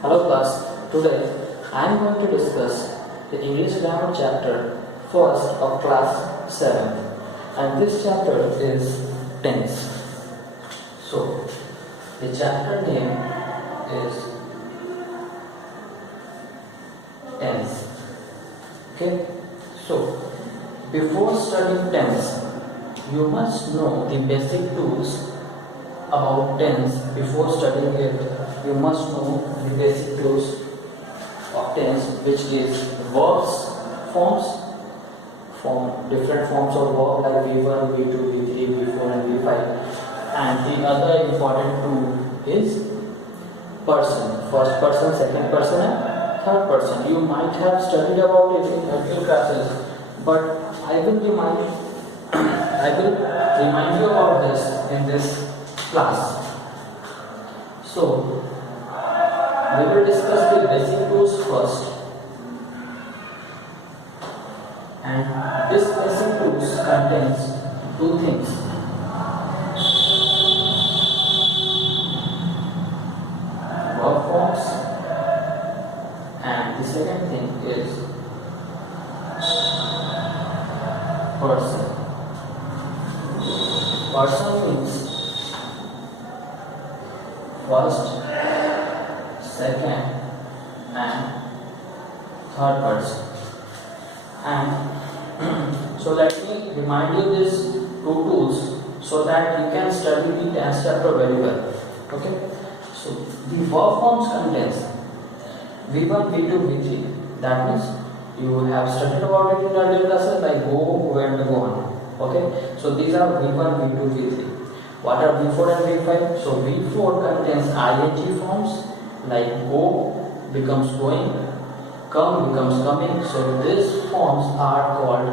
Hello class, today I am going to discuss the English grammar chapter first of class 7, and this chapter is tense. So the chapter name is tense. Okay, so before studying tense you must know the basic tools about tense. Before studying it, you must know the basic tools of tense, which is verbs forms, different forms of verb like V1, V2, V3, V4 and V5, and the other important tool is person, first person, second person and third person. You might have studied about it in earlier classes, but I will remind you about this in this class. So we will discuss the basic tools first, and this basic tools contains two things: verb forms, and the second thing is person. Person means first, second and third person. And so let me remind you these two tools so that you can study the tense chapter very well. Okay, so the verb forms contains V1, V2, V3. That means you have studied about it in earlier classes like go, and go on. Okay, so these are V1, V2, V3. What are V4 and V5? So V4 contains ing forms like go becomes going, come becomes coming. So these forms are called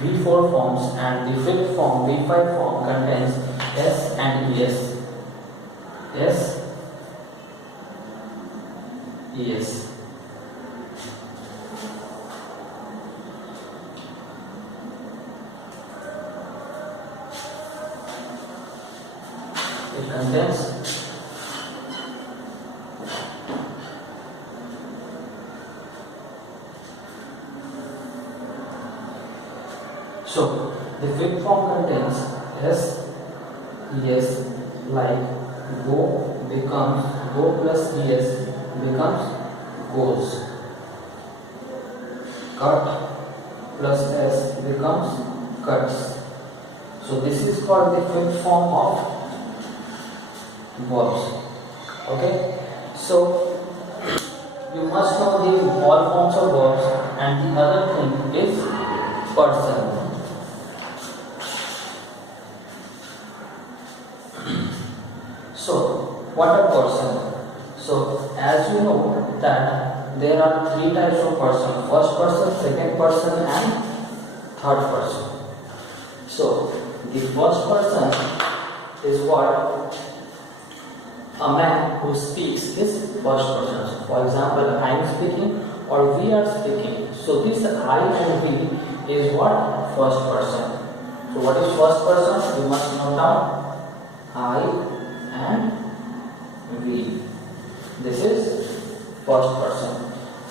V4 forms, and the fifth form, V5 form, contains S and ES. S, ES. It contains so the fifth form contains S, ES, like go becomes go plus ES becomes goes. Cut plus S becomes cuts. So this is called the fifth form of verbs. Okay, so you must know the all forms of verbs, and the other thing is person. So what a person? So as you know that there are three types of person: first person, second person and third person. So the first person is what a man who speaks is first person. For example, I am speaking or we are speaking. So this I and we is what? First person. So what is first person? You must note down I and we. This is first person.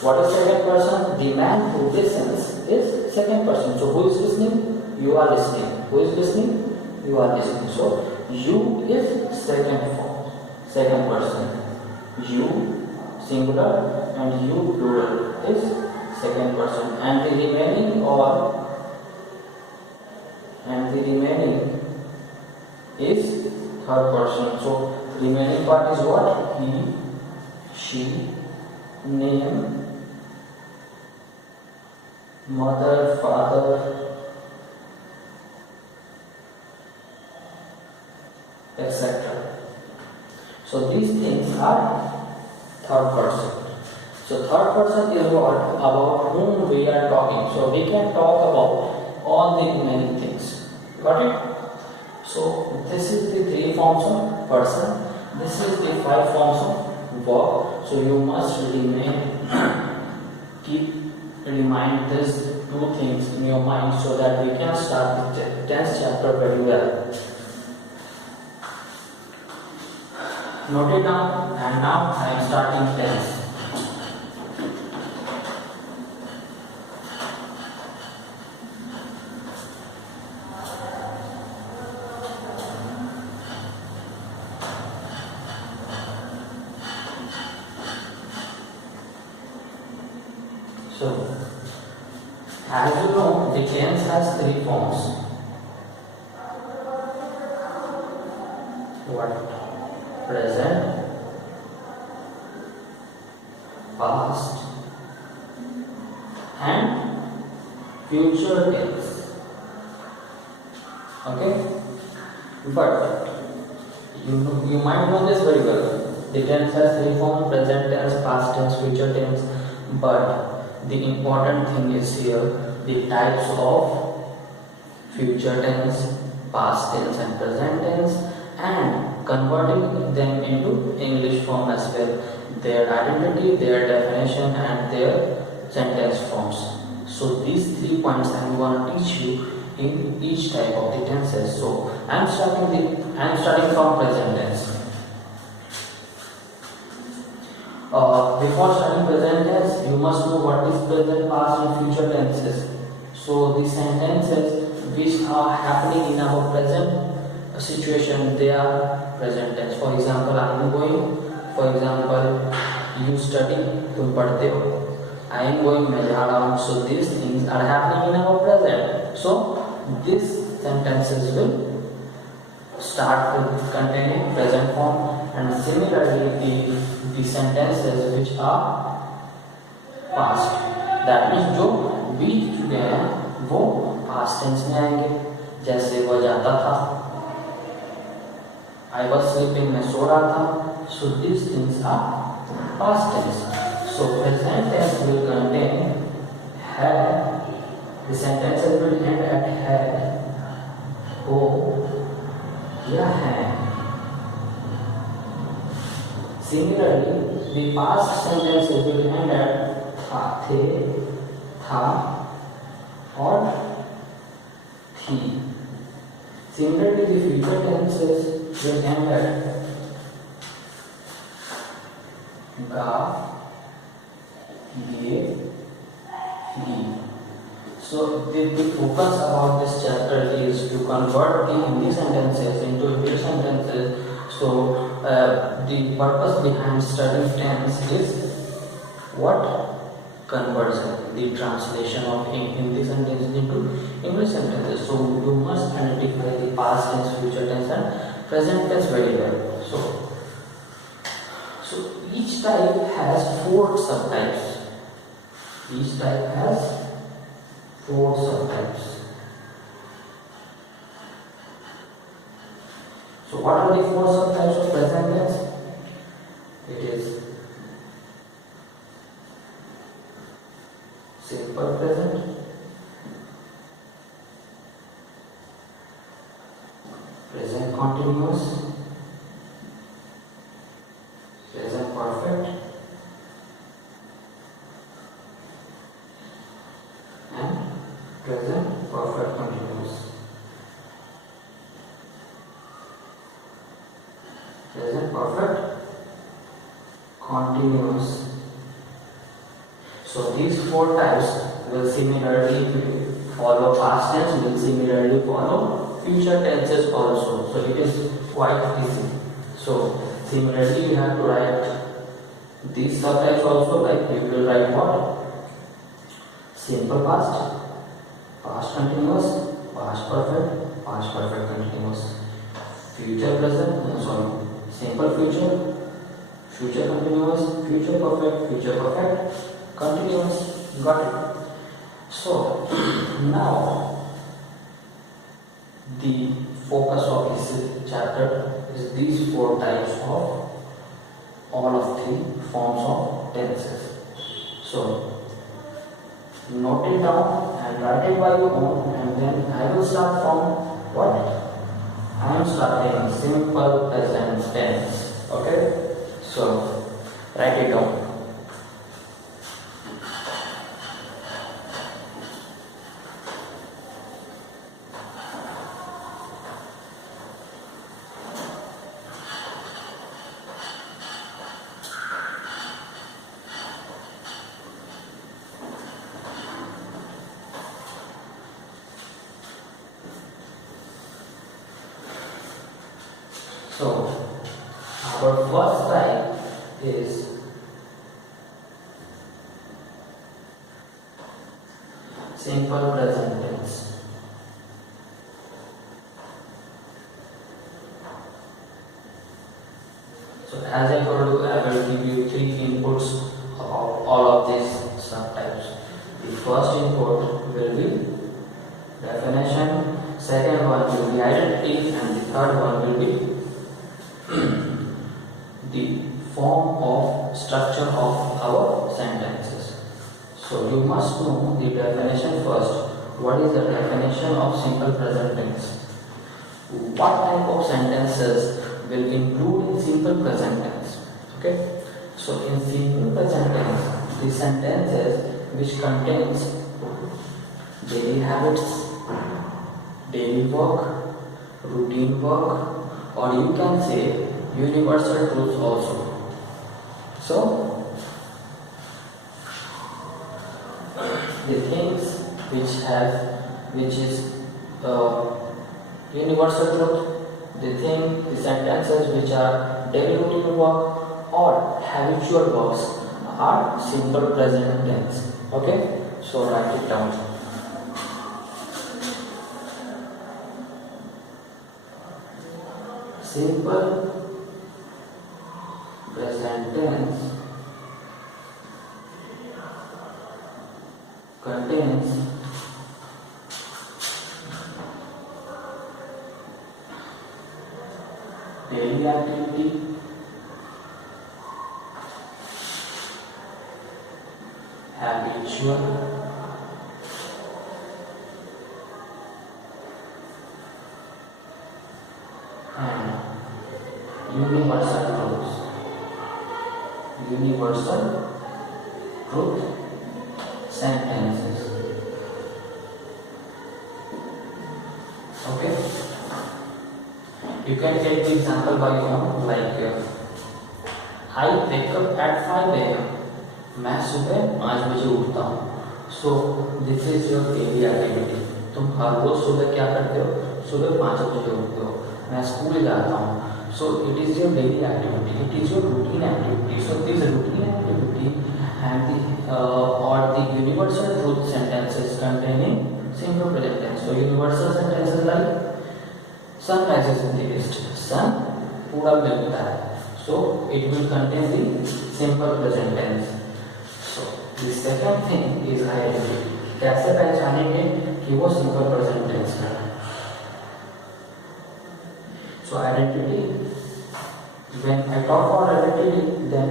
What is second person? The man who listens is second person. So who is listening? You are listening. Who is listening? You are listening. So you is second person. You singular and you plural is second person, and the remaining is third person. So remaining part is what? He, she, name, mother, father, etc. So these things are third person. So third person is what? About whom we are talking. So we can talk about all the remaining things. Got it? So this is the three forms of person. This is the five forms of verb. So you must remind these two things in your mind so that we can start the tenth chapter very well. Note it down, and now I am starting tense. So, as you know, the tense has three forms. What? Present, past, and future tense. Okay? But you might know this very well. The tense has three forms: present tense, past tense, future tense. But the important thing is here the types of future tense, past tense, and present tense, and converting them into English form as well. Their identity, their definition, and their sentence forms. So these 3 points I'm going to teach you in each type of the tenses. So I'm starting from present tense. Before starting present tense, you must know what is present, past, and future tenses. So the sentences which are happening in our present situation, they are present tense. For example, I am going. For example, you study, तुम पढ़ते हो. I am going, मैं जा रहा हूँ. So these things are happening in our present. So these sentences will start with containing present form, and similarly the sentences which are past, that means जो बीत चुके हैं वो past tense में आएंगे. जैसे वह जाता था, I was sleeping, मैं सो रहा था. So these things are past tense. So present tense will contain had. The sentences will end at had, हो या है. Similarly, the past sentences will end at था, थे, था और थी. Similarly, the future tenses will end at गा, गे, गी. So the focus about this chapter is to convert the Hindi sentences into English sentences. So the purpose behind studying tense is what? Conversion, the translation of Hindi sentences into English sentences. So you must identify the past tense, future tense, and present tense very well. So each type has 4 subtypes. Each type has 4 subtypes. So what are the 4 subtypes of present tense? It is simple present, present continuous, present perfect, and present perfect continuous. Present perfect continuous. So these 4 types will similarly follow past tense, will similarly follow future tenses also. So it is quite easy. So similarly you have to write these subtypes also, like we will write what? Simple past, past continuous, past perfect continuous. Future present, simple future, future continuous, future perfect, continuous. Got it? So now the focus of this chapter is these 4 types of all of the forms of tenses. So note it down and write it by your own, and then I will start from what? I am starting simple present tense. Okay? So write it down. So our first type is simple present tense. So as I told you, I will give you three inputs about all of these subtypes. The first input will be definition, second one will be identity, and the third one will be the form of structure of our sentences. So you must know the definition first. What is the definition of simple present tense? What type of sentences will include in simple present tense? Okay. So in simple present tense, the sentences which contains daily habits, daily work, routine work, or you can say universal truths also. So the things which is universal truth, the sentences which are daily routine work or habitual works are simple present tense. Okay, so write it down. Simple present tense contains daily activity, habitual, and universal truths. Universal truth sentences. Okay. You can take the example by your own, like I wake up at 5 a.m. मैं सुबह 5 बजे उठता हूँ. So this is your daily activity. तुम हर रोज सुबह क्या करते हो? सुबह 5 बजे उठते हो. मैं स्कूल जाता हूँ. So it is your daily activity. It is your routine activity. So this routine activity and the universal truth sentences containing simple present tense. So universal sentences like sun rises in the east. Sun पूरब में उगता है. So it will contain the simple present tense. So the second thing is identity. कैसे पहचानेंगे कि वो simple present tense है? So identity. When I talk about identity, then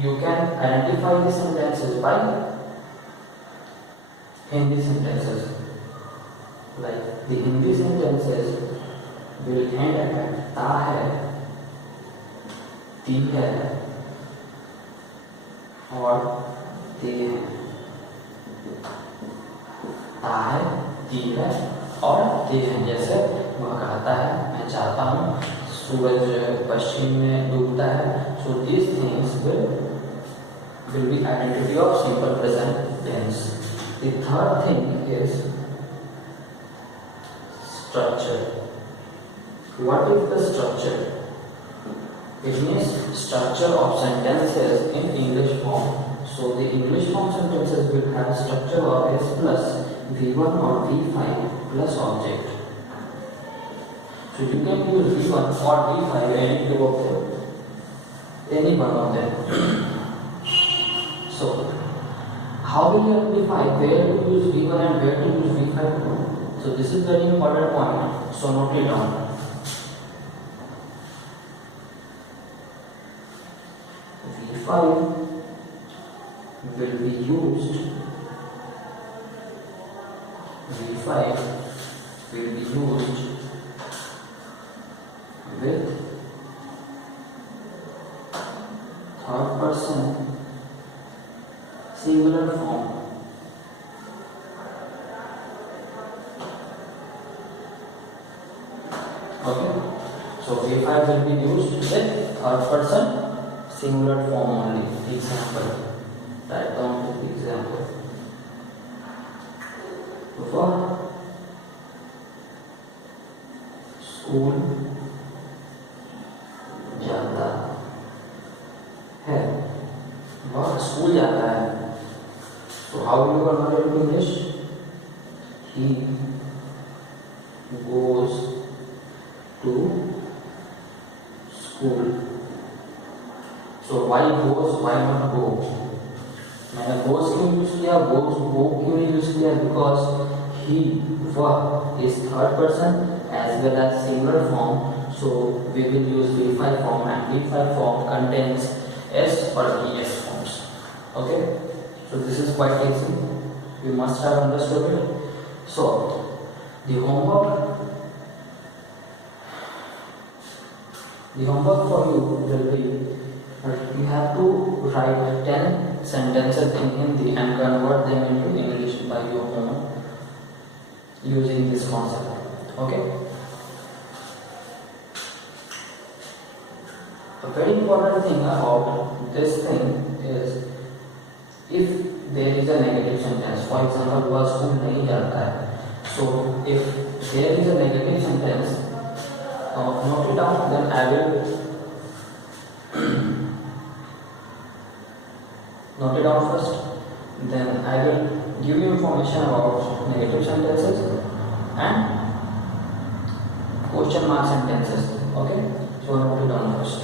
you can identify the sentences by Hindi sentences. Like the Hindi sentences will end at ta hai, ti hai, और te hai. ता है, ती है और ते है. जैसे वह कहता है, मैं चाहता हूँ सूरज पश्चिम में डूबता है. So these things will be identity of simple present tense. The third thing is structure. What is the structure? It means structure of sentences in English form. So the English form sentences will have structure of S plus V1 or V5 plus object. So you can use V1 or V5 any two of them, any one of them. So how will you identify where to use V1 and where to use V5? So this is very important point. So note it down. V5 will be used. V5 will be used with third person singular form. Okay, so V5 will be used with third person singular form only. Example, write down the example. वह school जाता है. वह school जाता है. So how will you convert it to English? he goes to school. So why goes, why not go? मैंने goes क्यों use किया, goes go क्यों नहीं यूज किया? Because he, वह is third person as well as singular form. So we will use V5 form, and V5 form contains S or ES forms. Okay, so this is quite easy. You must have understood it. So the homework for you will be, you have to write 10 sentences in Hindi and convert them into English by your own using this concept. Okay. A very important thing about this thing is, if there is a negative sentence, for example, वह school नहीं जाता है, so if there is a negative sentence, note it down, then I will note it down first, then I will give you information about negative sentences and question mark sentences. Okay, so note it down first.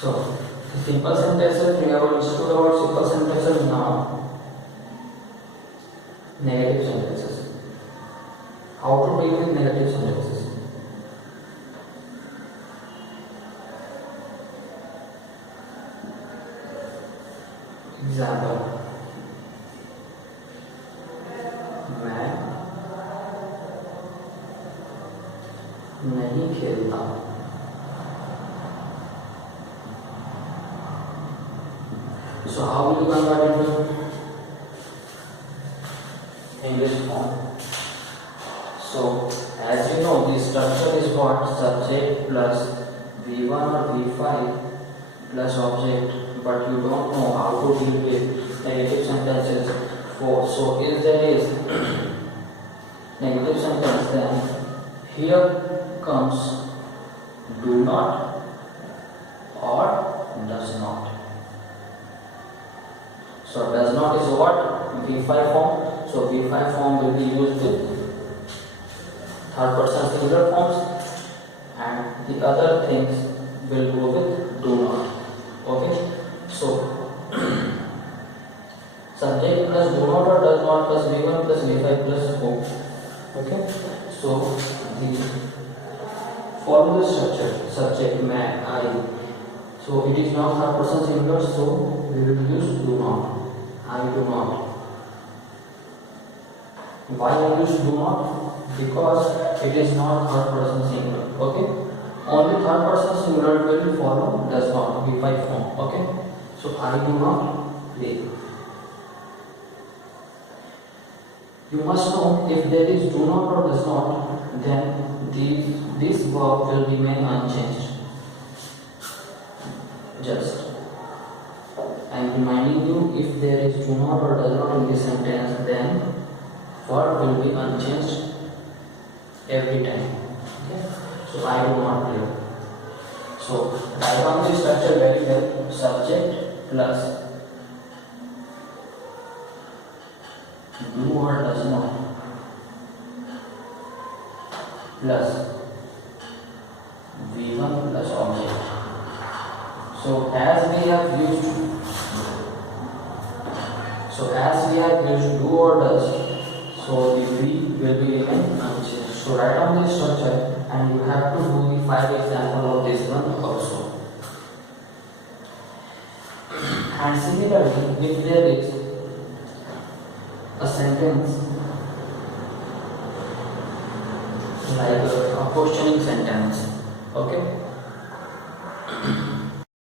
So, simple sentences, we have understood about simple sentences. Now, negative sentences. How to deal with negative sentences? Example, मैं नहीं खेलता. So how will you convert it into English form? So as you know, the structure is what? Subject plus V1 or V5 plus object, but you don't know how to deal with negative sentences. So if there is negative sentence, then here comes do not or does not. So does not is what? V5 form. So V5 form will be used with third person singular forms, and the other things will go with do not. Okay. So subject plus do not or does not plus V1 plus V5 plus O. Okay. So the follow the structure. Subject मैं, I. So it is not third person singular, so we will use do not. I do not. Why I use do not? Because it is not third person singular. Okay. Only third person singular will follow does not, V5 form. Okay. So I do not play. You must know, if there is do not or does not, then this verb will remain unchanged. Just I am reminding you, if there is do not or does not in this sentence, then verb will be unchanged every time. Okay? So I do not play. So write down this structure very well. Subject plus do or does not plus V1 plus object. So as we have used do or does, so the V will be unchanged. So write down this structure, and you have to do the 5 example of this one also. And similarly, if there is a sentence like a questioning sentence, okay,